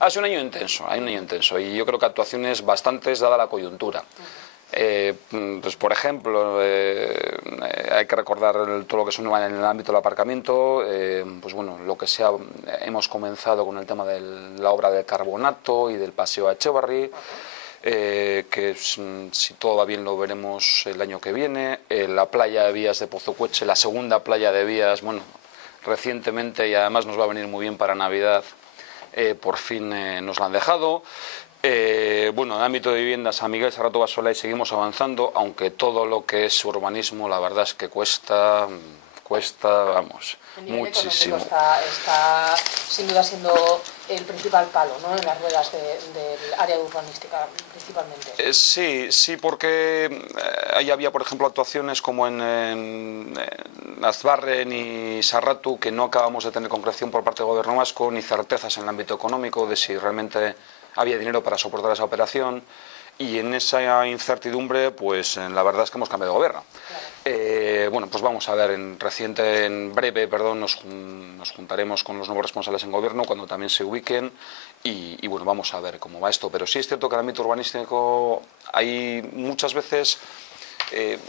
Ha sido un año intenso y yo creo que actuaciones bastantes dada la coyuntura. Pues por ejemplo, hay que recordar todo lo que son en el ámbito del aparcamiento, pues bueno, hemos comenzado con el tema de la obra del carbonato y del paseo a Echevarri, que si todo va bien lo veremos el año que viene. La playa de Vías de Pozocueche, la segunda playa de Vías, bueno, recientemente, y además nos va a venir muy bien para Navidad, por fin nos la han dejado. Bueno, en el ámbito de viviendas, San Miguel, Sarrato, Bassola, y seguimos avanzando, aunque todo lo que es urbanismo, la verdad es que cuesta, vamos, muchísimo. Está sin duda siendo el principal palo, ¿no?, en las ruedas del área urbanística, principalmente. Sí, porque ahí había, por ejemplo, actuaciones como en Azbarren y Sarratu, que no acabamos de tener concreción por parte del Gobierno vasco, ni certezas en el ámbito económico de si realmente había dinero para soportar esa operación, y en esa incertidumbre, pues la verdad es que hemos cambiado de gobierno. Claro. Bueno, pues vamos a ver, en breve, nos juntaremos con los nuevos responsables en gobierno cuando también se ubiquen y bueno, vamos a ver cómo va esto. Pero sí es cierto que en el ámbito urbanístico hay muchas veces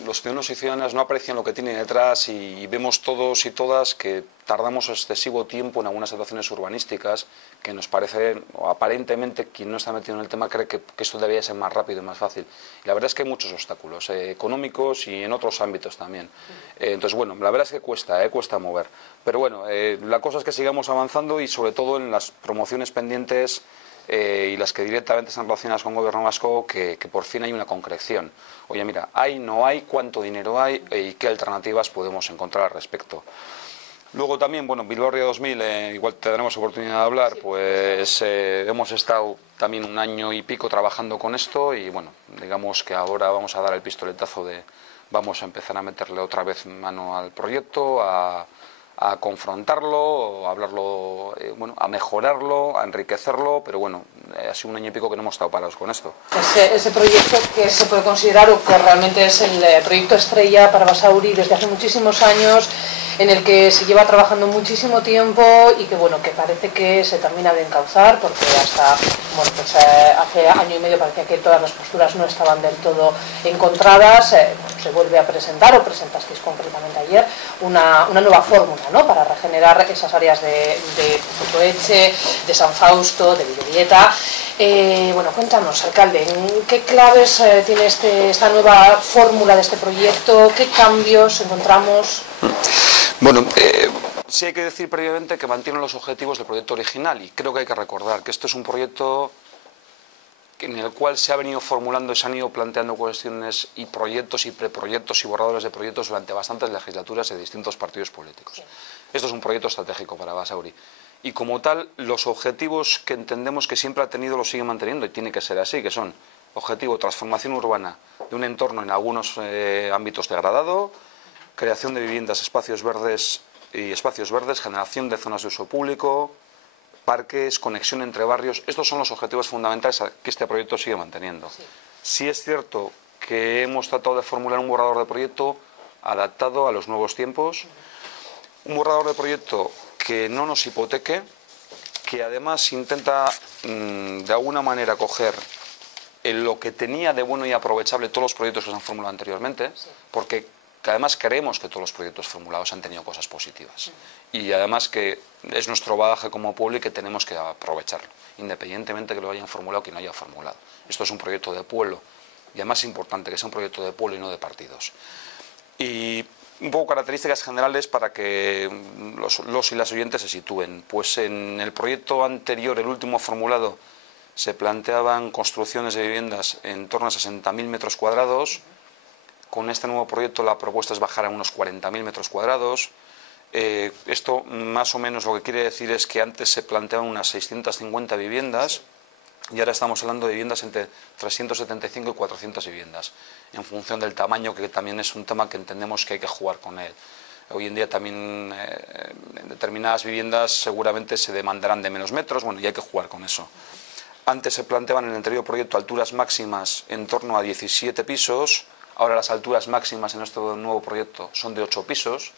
los ciudadanos y ciudadanas no aprecian lo que tiene detrás y vemos todos y todas que tardamos excesivo tiempo en algunas situaciones urbanísticas que nos parece, o aparentemente quien no está metido en el tema cree que esto debería ser más rápido y más fácil. Y la verdad es que hay muchos obstáculos económicos y en otros ámbitos también. Entonces, bueno, la verdad es que cuesta mover. Pero bueno, la cosa es que sigamos avanzando y sobre todo en las promociones pendientes y las que directamente están relacionadas con el Gobierno vasco, que por fin hay una concreción. Oye, mira, hay, no hay, cuánto dinero hay y qué alternativas podemos encontrar al respecto. Luego también, bueno, Bilbao Ría 2000, igual tendremos oportunidad de hablar, pues hemos estado también un año y pico trabajando con esto y bueno, digamos que ahora vamos a dar el pistoletazo vamos a empezar a meterle otra vez mano al proyecto, a confrontarlo, a hablarlo, bueno, a mejorarlo, a enriquecerlo, pero bueno, ha sido un año y pico que no hemos estado parados con esto. Ese proyecto que se puede considerar o que realmente es el proyecto estrella para Basauri desde hace muchísimos años, en el que se lleva trabajando muchísimo tiempo y que bueno, que parece que se termina de encauzar, porque hasta bueno, pues, hace año y medio parecía que todas las posturas no estaban del todo encontradas. Se vuelve a presentar, o presentasteis concretamente ayer, una nueva fórmula, ¿no?, para regenerar esas áreas de Pozocueche, de San Fausto, de Bidebieta. Bueno, cuéntanos, alcalde, ¿qué claves tiene esta nueva fórmula de este proyecto? ¿Qué cambios encontramos? Bueno, sí hay que decir previamente que mantienen los objetivos del proyecto original y creo que hay que recordar que esto es un proyecto en el cual se ha venido formulando y se han ido planteando cuestiones y proyectos y preproyectos y borradores de proyectos durante bastantes legislaturas de distintos partidos políticos. Sí. Esto es un proyecto estratégico para Basauri y como tal los objetivos que entendemos que siempre ha tenido los sigue manteniendo y tiene que ser así, que son objetivo transformación urbana de un entorno en algunos ámbitos degradado, creación de viviendas, espacios verdes, generación de zonas de uso público, parques, conexión entre barrios. Estos son los objetivos fundamentales que este proyecto sigue manteniendo. Sí es cierto que hemos tratado de formular un borrador de proyecto adaptado a los nuevos tiempos, un borrador de proyecto que no nos hipoteque, que además intenta de alguna manera coger lo que tenía de bueno y aprovechable todos los proyectos que se han formulado anteriormente, porque además creemos que todos los proyectos formulados han tenido cosas positivas y además que es nuestro bagaje como pueblo y que tenemos que aprovecharlo, independientemente que lo hayan formulado o que no haya formulado. Esto es un proyecto de pueblo y además es importante que sea un proyecto de pueblo y no de partidos. Y un poco características generales para que los y las oyentes se sitúen. Pues en el proyecto anterior, el último formulado, se planteaban construcciones de viviendas en torno a 60.000 metros cuadrados. Con este nuevo proyecto la propuesta es bajar a unos 40.000 metros cuadrados. Esto más o menos lo que quiere decir es que antes se planteaban unas 650 viviendas y ahora estamos hablando de viviendas entre 375 y 400 viviendas, en función del tamaño, que también es un tema que entendemos que hay que jugar con él. Hoy en día también en determinadas viviendas seguramente se demandarán de menos metros, bueno, y hay que jugar con eso. Antes se planteaban en el anterior proyecto alturas máximas en torno a 17 pisos, ahora las alturas máximas en este nuevo proyecto son de 8 pisos.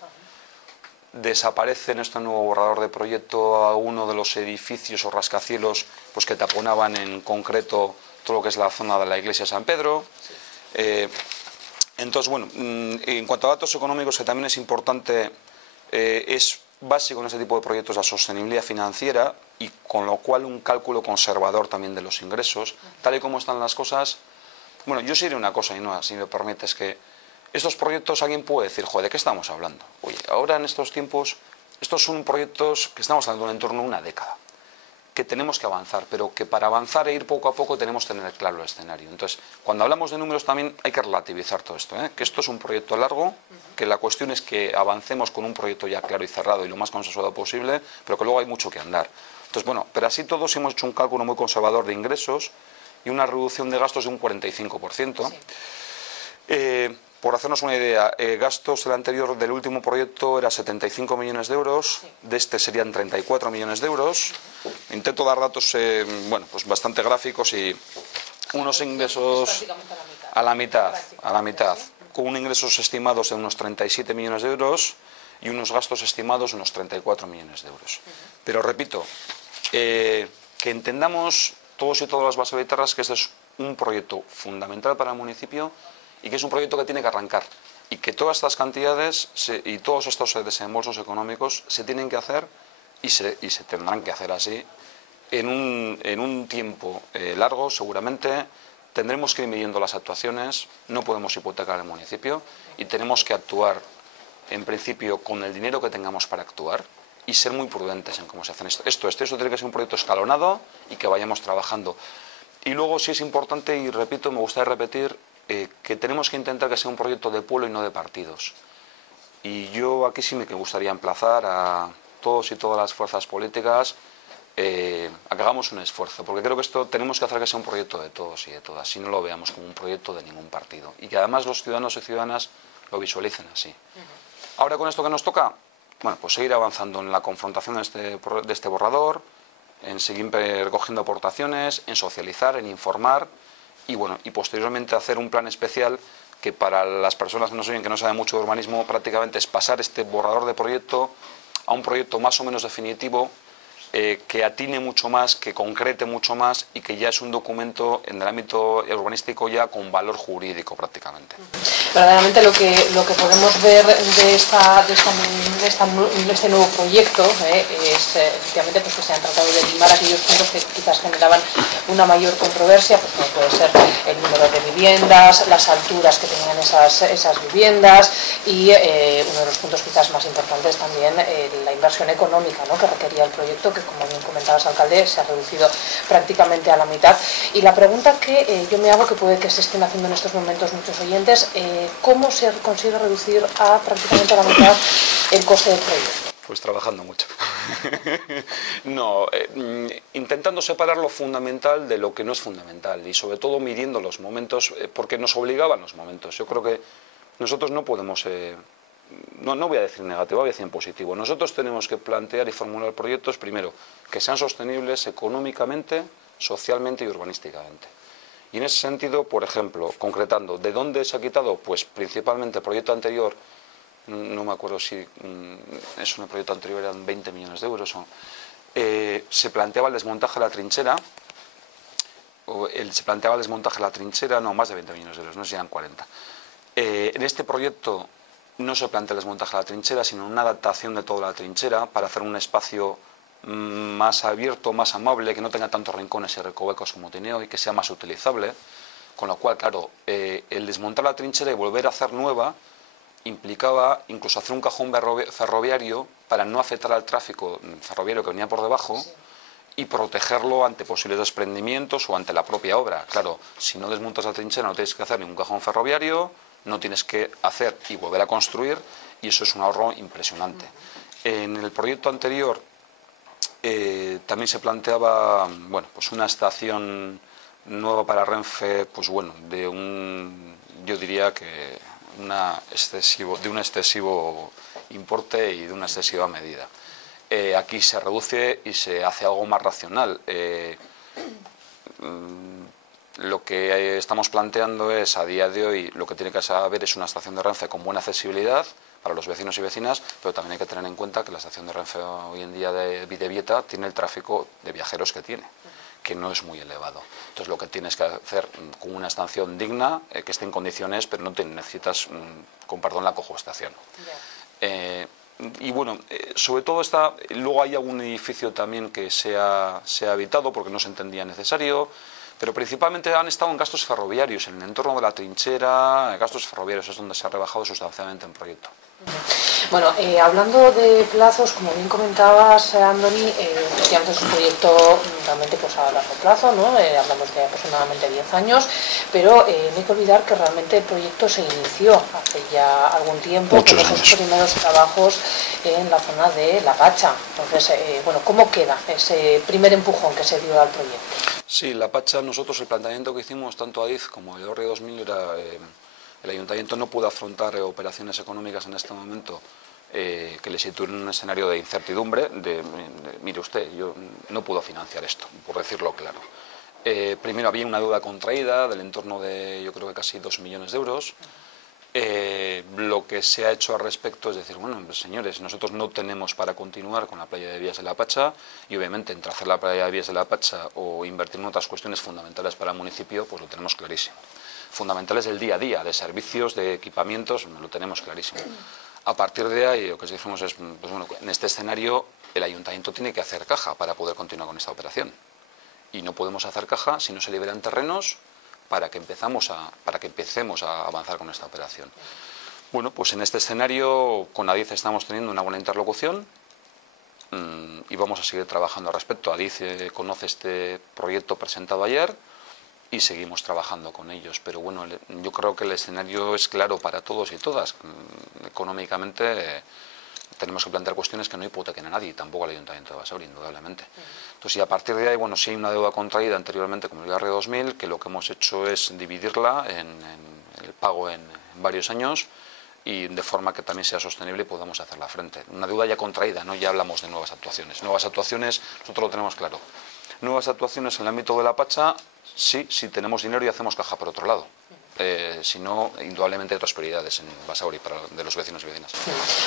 desaparece en este nuevo borrador de proyecto a uno de los edificios o rascacielos pues, que taponaban en concreto todo lo que es la zona de la iglesia de San Pedro. Entonces, bueno, en cuanto a datos económicos, que también es importante, es básico en este tipo de proyectos la sostenibilidad financiera y con lo cual un cálculo conservador también de los ingresos. Tal y como están las cosas, bueno, yo sí diré una cosa, y no, si me permites, que estos proyectos alguien puede decir, joder, ¿de qué estamos hablando? Oye, ahora en estos tiempos, estos son proyectos que estamos hablando en torno a una década, que tenemos que avanzar, pero que para avanzar e ir poco a poco tenemos que tener claro el escenario. Entonces, cuando hablamos de números también hay que relativizar todo esto, que esto es un proyecto largo, que la cuestión es que avancemos con un proyecto ya claro y cerrado y lo más consensuado posible, pero que luego hay mucho que andar. Entonces, bueno, pero así todos hemos hecho un cálculo muy conservador de ingresos y una reducción de gastos de un 45%. Sí. Por hacernos una idea, gastos del anterior, del último proyecto, era 75 millones de euros, sí. De este serían 34 millones de euros. Intento dar datos bueno, pues bastante gráficos y unos ingresos a la mitad, con unos ingresos estimados de unos 37 millones de euros y unos gastos estimados de unos 34 millones de euros. Pero repito, que entendamos todos y todas las basevitarras que este es un proyecto fundamental para el municipio y que es un proyecto que tiene que arrancar y que todas estas cantidades y todos estos desembolsos económicos se tienen que hacer y se tendrán que hacer así en un tiempo largo. Seguramente tendremos que ir midiendo las actuaciones, no podemos hipotecar el municipio y tenemos que actuar en principio con el dinero que tengamos para actuar y ser muy prudentes en cómo se hacen esto. Esto tiene que ser un proyecto escalonado y que vayamos trabajando. Y luego sí es importante, y repito, me gustaría repetir, que tenemos que intentar que sea un proyecto de pueblo y no de partidos. Y yo aquí sí me gustaría emplazar a todos y todas las fuerzas políticas a que hagamos un esfuerzo, porque creo que esto tenemos que hacer que sea un proyecto de todos y de todas, si no lo veamos como un proyecto de ningún partido. Y que además los ciudadanos y ciudadanas lo visualicen así. Ahora con esto que nos toca, bueno, pues seguir avanzando en la confrontación de este borrador, en seguir recogiendo aportaciones, en socializar, en informar y bueno, y posteriormente hacer un plan especial que para las personas que nos oyen, que no saben mucho de urbanismo, prácticamente es pasar este borrador de proyecto a un proyecto más o menos definitivo, que atine mucho más, que concrete mucho más y que ya es un documento en el ámbito urbanístico ya con valor jurídico prácticamente. Verdaderamente lo que podemos ver de este nuevo proyecto es efectivamente pues, que se han tratado de limar aquellos puntos que quizás generaban una mayor controversia, pues como puede ser el número de viviendas, las alturas que tenían esas viviendas y uno de los puntos quizás más importantes también la inversión económica, ¿no?, que requería el proyecto, que como bien comentabas, alcalde, se ha reducido prácticamente a la mitad. Y la pregunta que yo me hago, que puede que se estén haciendo en estos momentos muchos oyentes, ¿cómo se consigue reducir a prácticamente a la mitad el coste del proyecto? Pues trabajando mucho. No, intentando separar lo fundamental de lo que no es fundamental y sobre todo midiendo los momentos, porque nos obligaban los momentos. Yo creo que nosotros no podemos... No voy a decir negativo, voy a decir en positivo. Nosotros tenemos que plantear y formular proyectos, primero, que sean sostenibles económicamente, socialmente y urbanísticamente. Y en ese sentido, por ejemplo, concretando, ¿de dónde se ha quitado? Pues principalmente el proyecto anterior, no me acuerdo si es un proyecto anterior, eran 20 millones de euros, se planteaba el desmontaje de la trinchera, no, más de 20 millones de euros, no sé si eran 40. En este proyecto no se plantea el desmontaje de la trinchera, sino una adaptación de toda la trinchera para hacer un espacio más abierto, más amable, que no tenga tantos rincones y recovecos como tiene hoy, que sea más utilizable, con lo cual, claro, el desmontar la trinchera y volver a hacer nueva implicaba incluso hacer un cajón ferroviario para no afectar al tráfico ferroviario que venía por debajo y protegerlo ante posibles desprendimientos o ante la propia obra. Claro, si no desmontas la trinchera no tienes que hacer ningún cajón ferroviario, no tienes que hacer y volver a construir, y eso es un ahorro impresionante. En el proyecto anterior también se planteaba, bueno, pues una estación nueva para Renfe, pues bueno, yo diría que de un excesivo importe y de una excesiva medida. Aquí se reduce y se hace algo más racional. Lo que estamos planteando es, a día de hoy, lo que tiene que haber es una estación de Renfe con buena accesibilidad, para los vecinos y vecinas, pero también hay que tener en cuenta que la estación de Renfe hoy en día de Bidebieta tiene el tráfico de viajeros que tiene, que no es muy elevado. Entonces lo que tienes que hacer con una estación digna, que esté en condiciones, pero no necesitas, con perdón, la cojoestación. Y bueno, sobre todo luego hay algún edificio también que se ha evitado porque no se entendía necesario, pero principalmente han estado en gastos ferroviarios, en el entorno de la trinchera, gastos ferroviarios es donde se ha rebajado sustancialmente el proyecto. Bueno, hablando de plazos, como bien comentabas, Andoni, efectivamente es un proyecto realmente pues, a largo plazo, ¿no? Hablamos de aproximadamente 10 años, pero no hay que olvidar que realmente el proyecto se inició hace ya algún tiempo con esos primeros trabajos en la zona de La Pacha. Entonces, bueno, ¿cómo queda ese primer empujón que se dio al proyecto? Sí, La Pacha, nosotros el planteamiento que hicimos, tanto ADIF como el ORRE 2000, era... el ayuntamiento no pudo afrontar operaciones económicas en este momento que le sitúen en un escenario de incertidumbre, mire usted, yo no puedo financiar esto, por decirlo claro. Primero había una deuda contraída del entorno de, yo creo que casi 2 millones de euros. Lo que se ha hecho al respecto es decir, bueno, pues, señores, nosotros no tenemos para continuar con la playa de Vías de la Pacha y obviamente entre hacer la playa de Vías de la Pacha o invertir en otras cuestiones fundamentales para el municipio, pues lo tenemos clarísimo. Fundamentales del día a día, de servicios, de equipamientos, lo tenemos clarísimo. A partir de ahí, lo que dijimos es, pues bueno, en este escenario el ayuntamiento tiene que hacer caja para poder continuar con esta operación. Y no podemos hacer caja si no se liberan terrenos para que empecemos a avanzar con esta operación. Bueno, pues en este escenario con ADIF estamos teniendo una buena interlocución y vamos a seguir trabajando al respecto. ADIF conoce este proyecto presentado ayer y seguimos trabajando con ellos, pero bueno, yo creo que el escenario es claro para todos y todas. Económicamente tenemos que plantear cuestiones que no hipotequen a nadie, tampoco al Ayuntamiento de Basauri, indudablemente. Entonces, y a partir de ahí, bueno, sí hay una deuda contraída anteriormente como el IAR 2000, que lo que hemos hecho es dividirla en el pago en varios años y de forma que también sea sostenible y podamos hacerla frente. Una deuda ya contraída, no ya hablamos de nuevas actuaciones. Nuevas actuaciones, nosotros lo tenemos claro. Nuevas actuaciones en el ámbito de La Pacha, sí, si tenemos dinero y hacemos caja por otro lado. Si no, indudablemente hay otras prioridades en Basauri de los vecinos y vecinas.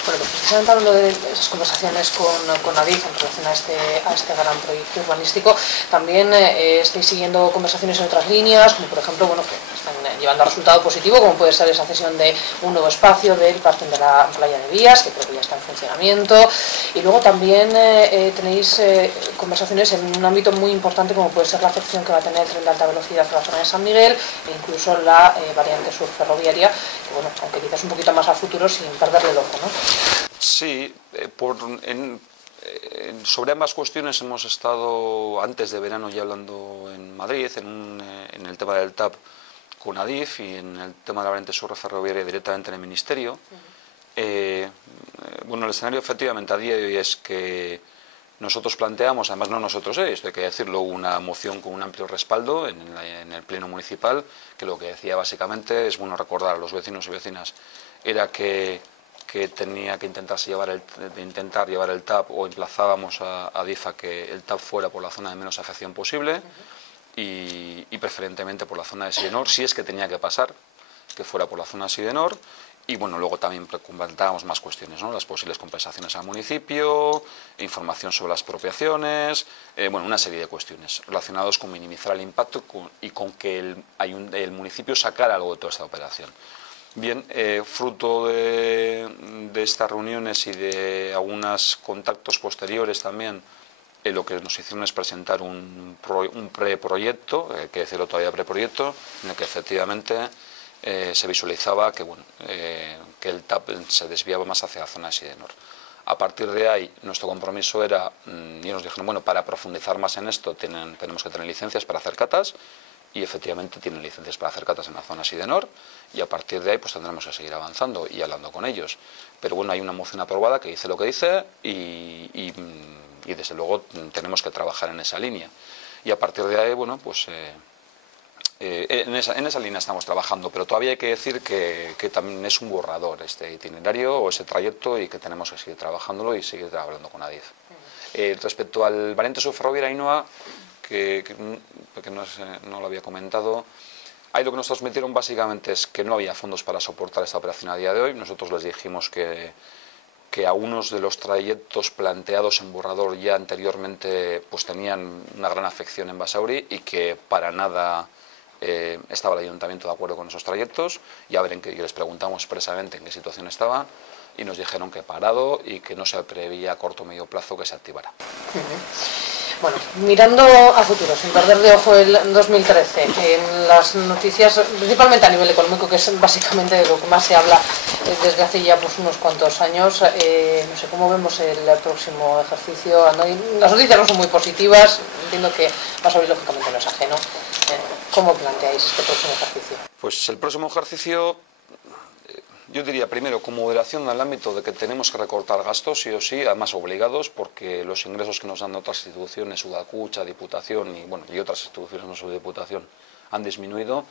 Bueno, pues precisamente hablando de esas conversaciones con ADIF en relación a este gran proyecto urbanístico, también estáis siguiendo conversaciones en otras líneas, como por ejemplo, bueno, que están llevando a resultado positivo, como puede ser esa cesión de un nuevo espacio del parking de la playa de Vías, que creo que ya está en funcionamiento, y luego también tenéis conversaciones en un ámbito muy importante como puede ser la afección que va a tener el tren de alta velocidad a la zona de San Miguel e incluso la variante sur ferroviaria, que bueno, aunque quizás un poquito más a futuro sin perderle el ojo, ¿no? Sí, sobre ambas cuestiones hemos estado antes de verano ya hablando en Madrid, en el tema del TAP con ADIF y en el tema de la variante sur ferroviaria directamente en el Ministerio. Bueno, el escenario efectivamente a día de hoy es que nosotros planteamos, además no nosotros, esto hay que decirlo, una moción con un amplio respaldo en el Pleno Municipal, que lo que decía básicamente es, bueno, recordar a los vecinos y vecinas, era que tenía que intentar llevar el TAP o emplazábamos a ADIF a que el TAP fuera por la zona de menos afección posible y preferentemente por la zona de Sidenor, si es que tenía que pasar, que fuera por la zona de Sidenor. Y bueno, luego también comentábamos más cuestiones, ¿no? Las posibles compensaciones al municipio, información sobre las expropiaciones, bueno, una serie de cuestiones relacionadas con minimizar el impacto y con que el municipio sacara algo de toda esta operación. Bien, fruto de estas reuniones y de algunos contactos posteriores también, lo que nos hicieron es presentar un preproyecto, hay que decirlo todavía preproyecto, en el que efectivamente se visualizaba que, bueno, que el TAP se desviaba más hacia la zona de Sidenor. A partir de ahí, nuestro compromiso era, y nos dijeron, bueno, para profundizar más en esto tenemos que tener licencias para hacer catas, y efectivamente tienen licencias para hacer catas en la zona Sidenor, y a partir de ahí pues tendremos que seguir avanzando y hablando con ellos. Pero bueno, hay una moción aprobada que dice lo que dice y desde luego tenemos que trabajar en esa línea. Y a partir de ahí, bueno, pues en esa línea estamos trabajando, pero todavía hay que decir que también es un borrador este itinerario o ese trayecto y que tenemos que seguir trabajándolo y seguir hablando con ADIF. Respecto al variante sur ferroviaria Ainhoa, que no lo había comentado, Ahí lo que nos transmitieron básicamente es que no había fondos para soportar esta operación a día de hoy. Nosotros les dijimos que a unos de los trayectos planteados en borrador ya anteriormente pues tenían una gran afección en Basauri y que para nada estaba el ayuntamiento de acuerdo con esos trayectos. Ya verán que les preguntamos expresamente en qué situación estaban y nos dijeron que parado y que no se preveía a corto o medio plazo que se activara. Bueno, mirando a futuro, sin perder de ojo el 2013, en las noticias, principalmente a nivel económico, que es básicamente de lo que más se habla desde hace ya pues, unos cuantos años, no sé cómo vemos el próximo ejercicio. Las noticias no son muy positivas, entiendo que Basauri lógicamente no es ajeno. ¿Cómo planteáis este próximo ejercicio? Pues el próximo ejercicio, yo diría primero con moderación en el ámbito de que tenemos que recortar gastos, sí o sí, además obligados, porque los ingresos que nos dan otras instituciones, Udacucha, Diputación y otras instituciones, no solo Diputación, han disminuido,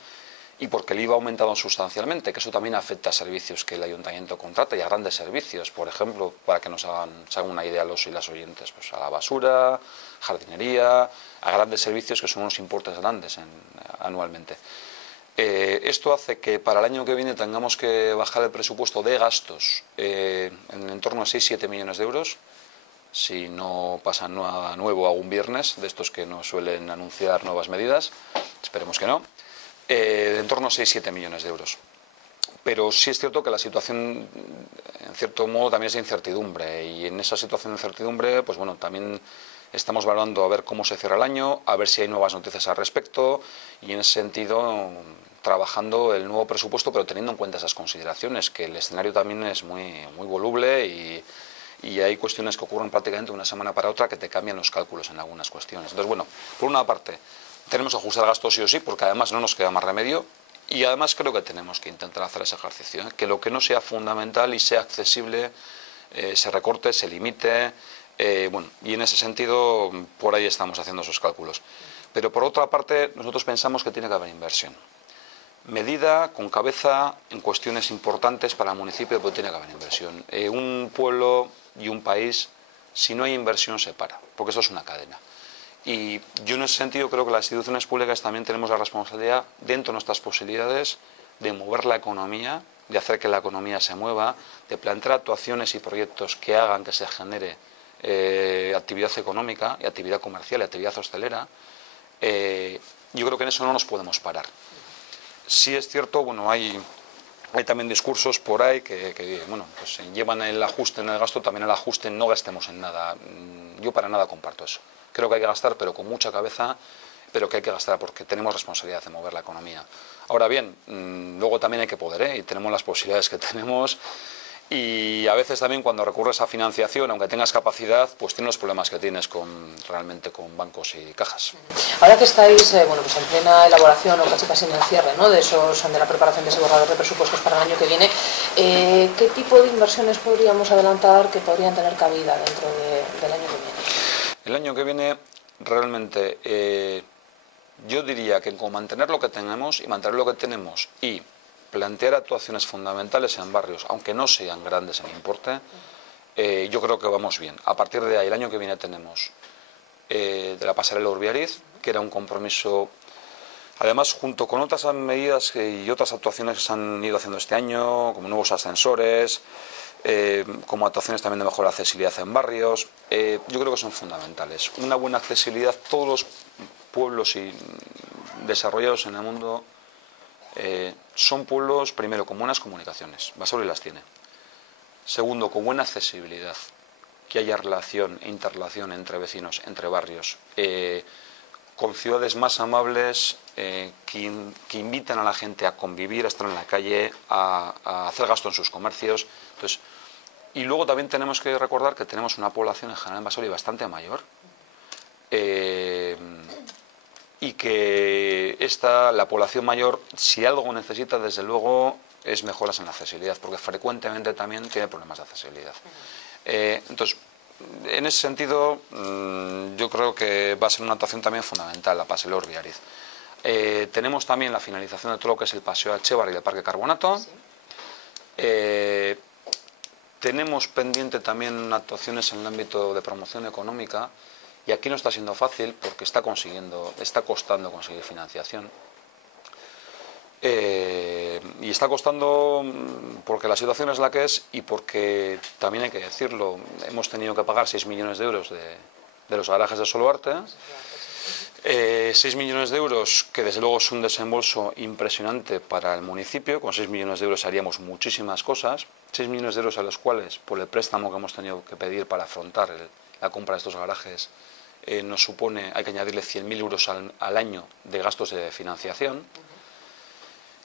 y porque el IVA ha aumentado sustancialmente, que eso también afecta a servicios que el ayuntamiento contrata y a grandes servicios, por ejemplo, para que se hagan una idea los y las oyentes, pues a la basura, jardinería, a grandes servicios que son unos importes grandes anualmente. Esto hace que para el año que viene tengamos que bajar el presupuesto de gastos en torno a 6-7 millones de euros, si no pasa nada nuevo algún viernes, de estos que nos suelen anunciar nuevas medidas, esperemos que no, en torno a 6-7 millones de euros. Pero sí es cierto que la situación, en cierto modo, también es de incertidumbre, y en esa situación de incertidumbre, pues bueno, también estamos valorando a ver cómo se cierra el año, a ver si hay nuevas noticias al respecto, y en ese sentido trabajando el nuevo presupuesto, pero teniendo en cuenta esas consideraciones, que el escenario también es muy voluble y hay cuestiones que ocurren prácticamente de una semana para otra que te cambian los cálculos en algunas cuestiones. Entonces, bueno, por una parte, tenemos que ajustar gastos sí o sí, porque además no nos queda más remedio, y además creo que tenemos que intentar hacer ese ejercicio, que lo que no sea fundamental y sea accesible se recorte, se limite, y en ese sentido por ahí estamos haciendo esos cálculos. Pero por otra parte, nosotros pensamos que tiene que haber inversión. Medida, con cabeza, en cuestiones importantes para el municipio, pero tiene que haber inversión. Un pueblo y un país, si no hay inversión, se para, porque eso es una cadena. Y yo en ese sentido creo que las instituciones públicas también tenemos la responsabilidad, dentro de nuestras posibilidades, de mover la economía, de hacer que la economía se mueva, de plantear actuaciones y proyectos que hagan que se genere actividad económica y actividad comercial y actividad hostelera. Yo creo que en eso no nos podemos parar. Sí es cierto, hay también discursos por ahí que pues llevan el ajuste en el gasto, también el ajuste no gastemos en nada. Yo para nada comparto eso. Creo que hay que gastar, pero con mucha cabeza, pero que hay que gastar porque tenemos responsabilidad de mover la economía. Ahora bien, luego también hay que poder, y tenemos las posibilidades que tenemos, y a veces también cuando recurres a financiación, aunque tengas capacidad, pues tienes los problemas que tienes realmente con bancos y cajas. Ahora que estáis pues en plena elaboración o casi en el cierre, ¿no?, de la preparación de ese borrador de presupuestos para el año que viene, ¿qué tipo de inversiones podríamos adelantar que podrían tener cabida dentro del año que viene? El año que viene realmente yo diría que con mantener lo que tenemos y plantear actuaciones fundamentales en barrios, aunque no sean grandes en importe, yo creo que vamos bien. A partir de ahí, el año que viene tenemos de la pasarela Urbiariz, que era un compromiso, además junto con otras medidas y otras actuaciones que se han ido haciendo este año, como nuevos ascensores, como actuaciones también de mejora de accesibilidad en barrios, yo creo que son fundamentales. Una buena accesibilidad, todos los pueblos desarrollados en el mundo son pueblos, primero, con buenas comunicaciones, Basauri las tiene. Segundo, con buena accesibilidad, que haya relación e interrelación entre vecinos, entre barrios, con ciudades más amables que invitan a la gente a convivir, a estar en la calle, a hacer gasto en sus comercios. Entonces, y luego también tenemos que recordar que tenemos una población en general en Basauri bastante mayor, y que la población mayor, si algo necesita, desde luego, es mejoras en la accesibilidad, porque frecuentemente también tiene problemas de accesibilidad. Entonces, en ese sentido, yo creo que va a ser una actuación también fundamental, la pasarela Urbiariz. Tenemos también la finalización de todo lo que es el Paseo Alchébar y el Parque Carbonato. Tenemos pendiente también actuaciones en el ámbito de promoción económica, y aquí no está siendo fácil porque está costando conseguir financiación. Y está costando porque la situación es la que es y porque, también hay que decirlo, hemos tenido que pagar 6 millones de euros de los garajes de Soluarte. 6 millones de euros, que desde luego es un desembolso impresionante para el municipio. Con 6 millones de euros haríamos muchísimas cosas. 6 millones de euros a los cuales, por el préstamo que hemos tenido que pedir para afrontar la compra de estos garajes, nos supone, hay que añadirle 100.000 euros al año de gastos de financiación.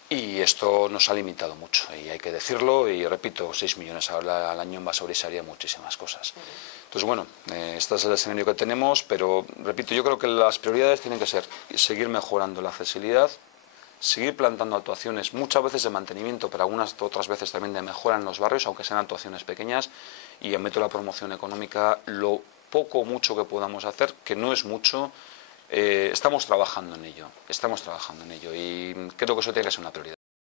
Y esto nos ha limitado mucho, y hay que decirlo, y repito, 6 millones al año en Basauri se harían muchísimas cosas. Entonces, bueno, este es el escenario que tenemos, pero repito, yo creo que las prioridades tienen que ser seguir mejorando la accesibilidad, seguir plantando actuaciones, muchas veces de mantenimiento, pero algunas otras veces también de mejora en los barrios, aunque sean actuaciones pequeñas, y en método de la promoción económica, lo poco o mucho que podamos hacer, que no es mucho, estamos trabajando en ello, y creo que eso tiene que ser una prioridad.